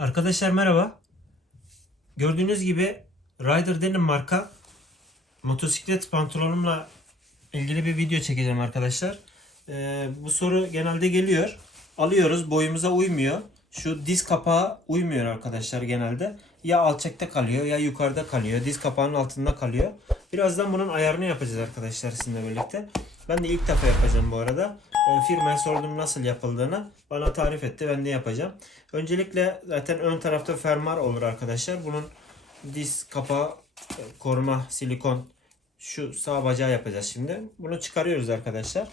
Arkadaşlar merhaba. Gördüğünüz gibi Rider Denim marka motosiklet pantolonumla ilgili bir video çekeceğim arkadaşlar. Ee, bu soru genelde geliyor. Alıyoruz boyumuza uymuyor. Şu diz kapağı uymuyor arkadaşlar genelde. Ya alçakta kalıyor ya yukarıda kalıyor. Diz kapağının altında kalıyor. Birazdan bunun ayarını yapacağız arkadaşlar sizinle birlikte. Ben de ilk defa yapacağım bu arada. E, firmaya sordum nasıl yapıldığını. Bana tarif etti. Ben de yapacağım. Öncelikle zaten ön tarafta fermuar olur arkadaşlar. Bunun diz kapağı e, koruma silikon şu sağ bacağı yapacağız şimdi. Bunu çıkarıyoruz arkadaşlar.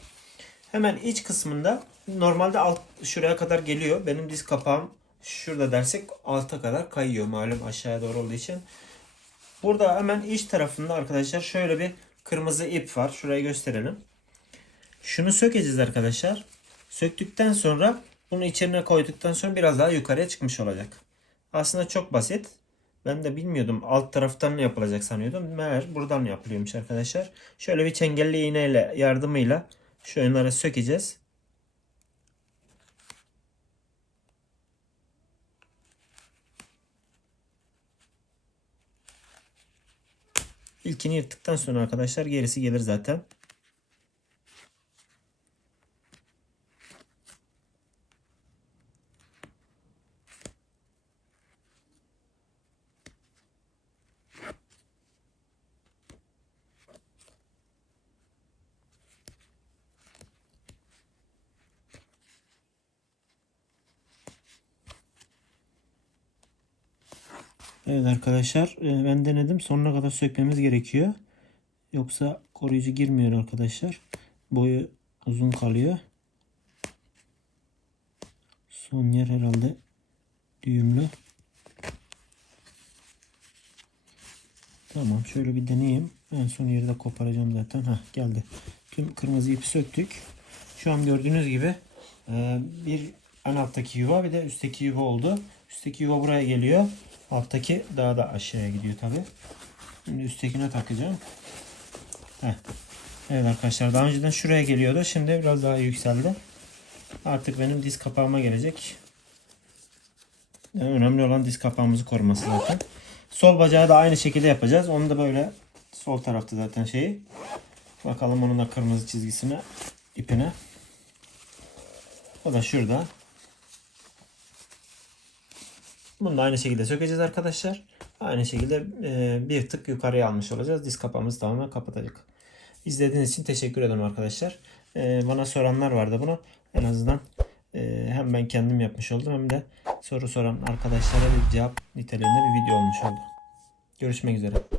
Hemen iç kısmında normalde alt şuraya kadar geliyor. Benim diz kapağım şurada dersek alta kadar kayıyor malum aşağıya doğru olduğu için. Burada hemen iç tarafında arkadaşlar şöyle bir kırmızı ip var. Şurayı gösterelim. Şunu sökeceğiz arkadaşlar. Söktükten sonra bunu içine koyduktan sonra biraz daha yukarıya çıkmış olacak. Aslında çok basit. Ben de bilmiyordum. Alt taraftan ne yapılacak sanıyordum. Meğer buradan yapılıyormuş arkadaşlar. Şöyle bir çengelli iğneyle yardımıyla şu önleri sökeceğiz. İlkini yırttıktan sonra arkadaşlar gerisi gelir zaten. Evet arkadaşlar e, ben denedim. Sonuna kadar sökmemiz gerekiyor. Yoksa koruyucu girmiyor arkadaşlar. Boyu uzun kalıyor. Son yer herhalde düğümlü. Tamam şöyle bir deneyeyim. En son yeri de koparacağım zaten. Hah geldi. Tüm kırmızı ipi söktük. Şu an gördüğünüz gibi e, bir en alttaki yuva bir de üstteki yuva oldu. Üstteki yuva buraya geliyor. Alttaki daha da aşağıya gidiyor tabi. Şimdi üsttekine takacağım. Heh. Evet arkadaşlar daha önceden şuraya geliyordu. Şimdi biraz daha yükseldi. Artık benim diz kapağıma gelecek. Yani önemli olan diz kapağımızı koruması zaten. Sol bacağı da aynı şekilde yapacağız. Onu da böyle sol tarafta zaten şeyi. Bakalım onun da kırmızı çizgisine, ipine. O da şurada. Bunu da aynı şekilde sökeceğiz arkadaşlar. Aynı şekilde e, bir tık yukarıya almış olacağız. Diz kapağımızı tamamen kapatacak. İzlediğiniz için teşekkür ederim arkadaşlar. E, bana soranlar vardı bunu. En azından e, hem ben kendim yapmış oldum hem de soru soran arkadaşlara bir cevap niteliğinde bir video olmuş oldu. Görüşmek üzere.